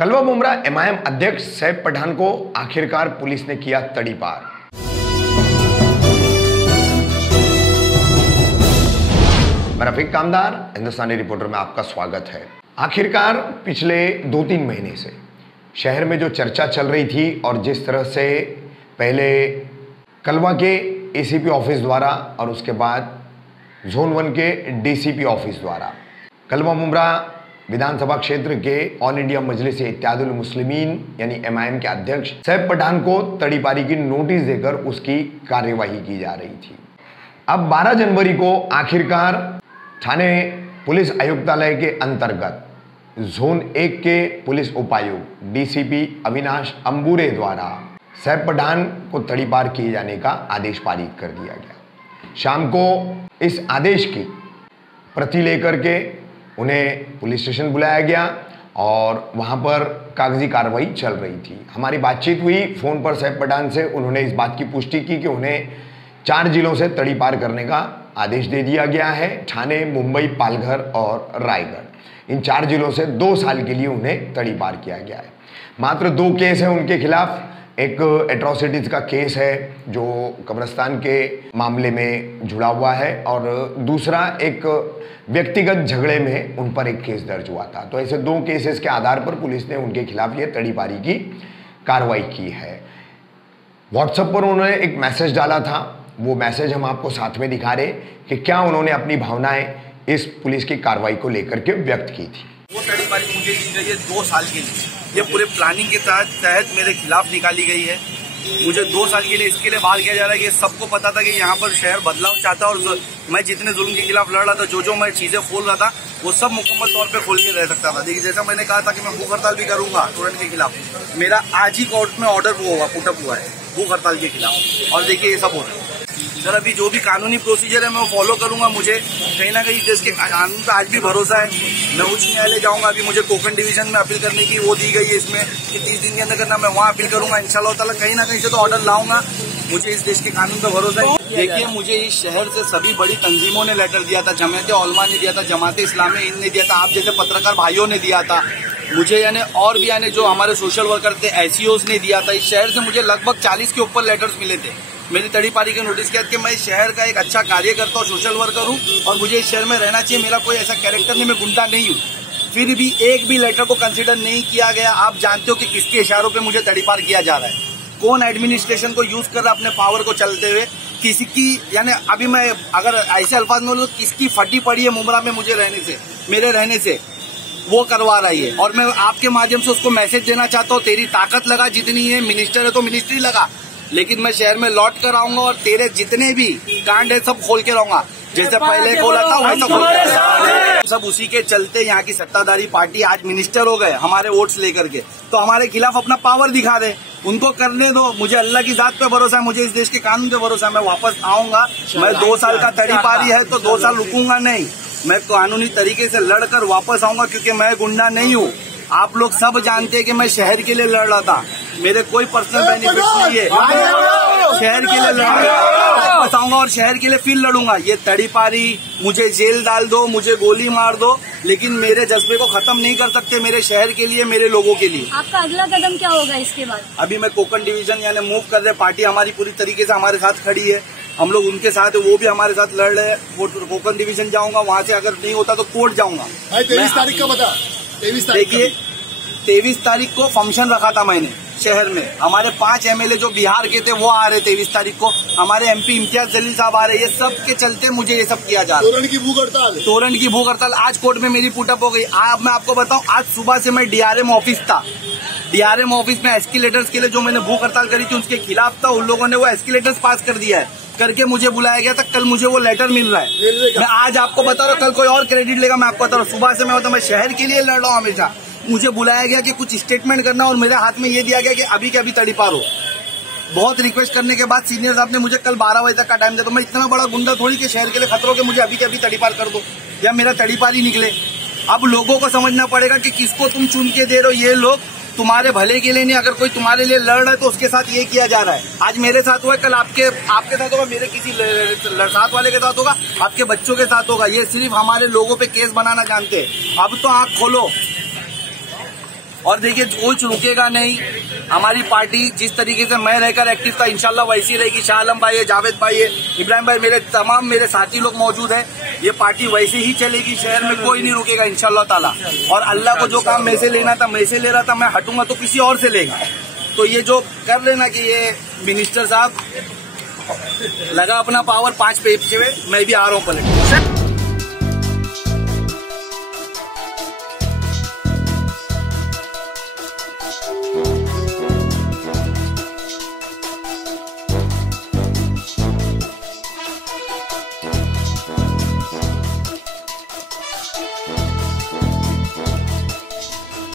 कलवा Mumbra MIM अध्यक्ष सैफ पठान को आखिरकार पुलिस ने किया तड़ीपार। मैं रफीक कामदार, हिंदुस्तानी रिपोर्टर में आपका स्वागत है। आखिरकार पिछले 2-3 महीने से शहर में जो चर्चा चल रही थी और जिस तरह से पहले कलवा के एसीपी ऑफिस द्वारा और उसके बाद जोन 1 के डीसीपी ऑफिस द्वारा कलवा मुमरा विधानसभा क्षेत्र के ऑल इंडिया मजलिस इत्तेहादुल मुस्लिमीन यानी एमआईएम के अध्यक्ष सैफ पठान को तड़ीपारी की नोटिस देकर उसकी कार्यवाही की जा रही थी। अब 12 जनवरी को आखिरकार थाने पुलिस आयुक्तालय के अंतर्गत जोन 1 के पुलिस उपायुक्त डीसीपी अविनाश अंबुरे द्वारा सैफ पठान को तड़ीपार किए जाने का आदेश पारित कर दिया गया। शाम को इस आदेश की प्रति लेकर के उन्हें पुलिस स्टेशन बुलाया गया और वहां पर कागजी कार्रवाई चल रही थी। हमारी बातचीत हुई फोन पर सैफ पठान से। उन्होंने इस बात की पुष्टि की कि उन्हें 4 जिलों से तड़ीपार करने का आदेश दे दिया गया है। ठाणे, मुंबई, पालघर और रायगढ़, इन 4 जिलों से 2 साल के लिए उन्हें तड़ीपार किया गया है। मात्र 2 केस है उनके खिलाफ। एक एट्रोसिटीज का केस है जो कब्रिस्तान के मामले में जुड़ा हुआ है और दूसरा एक व्यक्तिगत झगड़े में उन पर एक केस दर्ज हुआ था। तो ऐसे 2 केसेस के आधार पर पुलिस ने उनके खिलाफ ये तड़ीपारी की कार्रवाई की है। व्हाट्सएप पर उन्होंने एक मैसेज डाला था, वो मैसेज हम आपको साथ में दिखा रहे कि क्या उन्होंने अपनी भावनाएं इस पुलिस की कार्रवाई को लेकर के व्यक्त की थी। वो तड़ीपारी मुझे दी गई है 2 साल के लिए। ये पूरे प्लानिंग के तहत मेरे खिलाफ निकाली गई है। मुझे 2 साल के लिए इसके लिए बाहर किया जा रहा है कि सबको पता था कि यहाँ पर शहर बदलाव चाहता और मैं जितने जुल्म के खिलाफ लड़ रहा था, जो मैं चीजें खोल रहा था, वो सब मुकम्मल तौर पे खोल के रह सकता था। देखिए, जैसा मैंने कहा था कि मैं भूख हड़ताल भी करूंगा तोरण के खिलाफ, मेरा आज ही कोर्ट में ऑर्डर पुटअप हुआ है भूख हड़ताल के खिलाफ। और देखिए ये सब हो रहा है सर। अभी जो भी कानूनी प्रोसीजर है मैं वो फॉलो करूंगा। मुझे कहीं ना कहीं देश के कानून पर आज भी भरोसा है। मैं उच्च न्यायालय जाऊंगा। अभी मुझे कोकण डिवीजन में अपील करने की वो दी गई है इसमें कि 30 दिन के अंदर करना, मैं वहाँ अपील करूंगा इंशाल्लाह ताला। कहीं ना कहीं से तो ऑर्डर लाऊंगा। मुझे इस देश के कानून पर भरोसा है। देखिए, मुझे इस शहर से सभी बड़ी तंजीमों ने लेटर दिया था। जमात उलमा ने दिया था, जमात इस्लामी हिंद ने दिया था, आप जैसे पत्रकार भाइयों ने दिया था मुझे, यानी और भी यानी जो हमारे सोशल वर्कर थे एसईओज ने दिया था। इस शहर से मुझे लगभग 40 के ऊपर लेटर्स मिले थे मेरी तड़ीपारी के नोटिस के बाद कि मैं इस शहर का एक अच्छा कार्य करता हूँ, सोशल वर्कर हूँ और मुझे इस शहर में रहना चाहिए। मेरा कोई ऐसा कैरेक्टर नहीं, मैं गुंडा नहीं हूँ। फिर भी एक भी लेटर को कंसिडर नहीं किया गया। आप जानते हो कि किसके इशारों पे मुझे तड़ीपार किया जा रहा है। कौन एडमिनिस्ट्रेशन को यूज कर रहा है अपने पावर को चलते हुए, किसी की यानी अभी मैं अगर ऐसे अल्फाज में बोलूं, किसकी फटी पड़ी है मुमरा में मुझे रहने से, मेरे रहने से, वो करवा रही है। और मैं आपके माध्यम से उसको मैसेज देना चाहता हूँ, तेरी ताकत लगा जितनी है, मिनिस्टर है तो मिनिस्ट्री लगा, लेकिन मैं शहर में लौट कर आऊंगा और तेरे जितने भी कांड है सब खोल के रहूंगा। जैसे पहले खोला था वैसा खोल के। सब उसी के चलते यहाँ की सत्ताधारी पार्टी आज मिनिस्टर हो गए हमारे वोट्स लेकर के, तो हमारे खिलाफ अपना पावर दिखा रहे। उनको करने दो। मुझे अल्लाह की जात पे भरोसा है, मुझे इस देश के कानून पे भरोसा है। मैं वापस आऊंगा। मैं 2 साल का तड़ीपारी है तो 2 साल रुकूंगा नहीं। मैं कानूनी तरीके से लड़कर वापस आऊंगा, क्योंकि मैं गुंडा नहीं हूँ। आप लोग सब जानते हैं कि मैं शहर के लिए लड़ रहा था। मेरे कोई पर्सनल बेनिफिट नहीं है। शहर के लिए वापस आऊंगा और शहर के लिए फिर लड़ूंगा। ये तड़ीपारी, मुझे जेल डाल दो, मुझे गोली मार दो, लेकिन मेरे जज्बे को खत्म नहीं कर सकते मेरे शहर के लिए, मेरे लोगों के लिए। आपका अगला कदम क्या होगा इसके बाद? अभी मैं कोकण डिवीजन यानी मूव कर रहे, पार्टी हमारी पूरी तरीके से हमारे साथ खड़ी है। हम लोग उनके साथ है, वो भी हमारे साथ लड़ रहे हैं। वो कोकण डिवीजन जाऊंगा, वहां से अगर नहीं होता तो कोर्ट जाऊंगा। 23 तारीख का बता। 23 तारीख। देखिए, 23 तारीख को फंक्शन रखा था मैंने शहर में। हमारे 5 एमएलए जो बिहार के थे वो आ रहे 23 तारीख को। हमारे एमपी इम्तियाज जलील साहब आ रहे। ये सब के चलते मुझे ये सब किया जा रहा है। तोरण की भूख हड़ताल। तोरण की भूख हड़ताल आज कोर्ट में मेरी पुटअप हो गई। अब मैं आपको बताऊं, आज सुबह से मैं डीआरएम ऑफिस था। डीआरएम ऑफिस में एस्केलेटर्स के लिए जो मैंने भूख हड़ताल करी थी उसके खिलाफ था। उन लोगों ने वो एस्केलेटर्स पास कर दिया है, करके मुझे बुलाया गया था। कल मुझे वो लेटर मिल रहा है। मैं आज आपको बता रहा हूँ, कल कोई और क्रेडिट लेगा। मैं आपको बता रहा हूँ, सुबह से मैं शहर के लिए लड़ रहा हूँ हमेशा। मुझे बुलाया गया कि कुछ स्टेटमेंट करना और मेरे हाथ में ये दिया गया कि अभी के अभी तड़ीपार हो। बहुत रिक्वेस्ट करने के बाद सीनियर साहब ने मुझे कल 12 बजे तक का टाइम दिया। तो मैं इतना बड़ा गुंडा थोड़ी कि शहर के लिए खतरों के मुझे अभी के अभी तड़ीपार कर दो या मेरा तड़ीपार ही निकले। अब लोगों को समझना पड़ेगा कि किसको तुम चुन के दे रहे हो। ये लोग तुम्हारे भले के लिए नहीं, अगर कोई तुम्हारे लिए लड़ रहा है तो उसके साथ ये किया जा रहा है। आज मेरे साथ हुआ, कल आपके साथ होगा, मेरे किसी साथ वाले के साथ होगा, आपके बच्चों के साथ होगा। ये सिर्फ हमारे लोगों पे केस बनाना जानते हैं। अब तो आंख खोलो। और देखिए कुछ रुकेगा नहीं। हमारी पार्टी जिस तरीके से मैं रहकर एक्टिव था इंशाल्लाह वैसी रहेगी। शाह आलम भाई है, जावेद भाई है, इब्राहिम भाई, मेरे साथी लोग मौजूद है। ये पार्टी वैसे ही चलेगी, शहर में कोई नहीं रुकेगा इंशाल्लाह ताला। और अल्लाह को जो काम मैं से लेना था मैं से ले रहा था, मैं हटूंगा तो किसी और से लेगा। तो ये जो कर लेना कि ये मिनिस्टर साहब लगा अपना पावर 5 पे, मैं भी आ रहा हूँ पलट।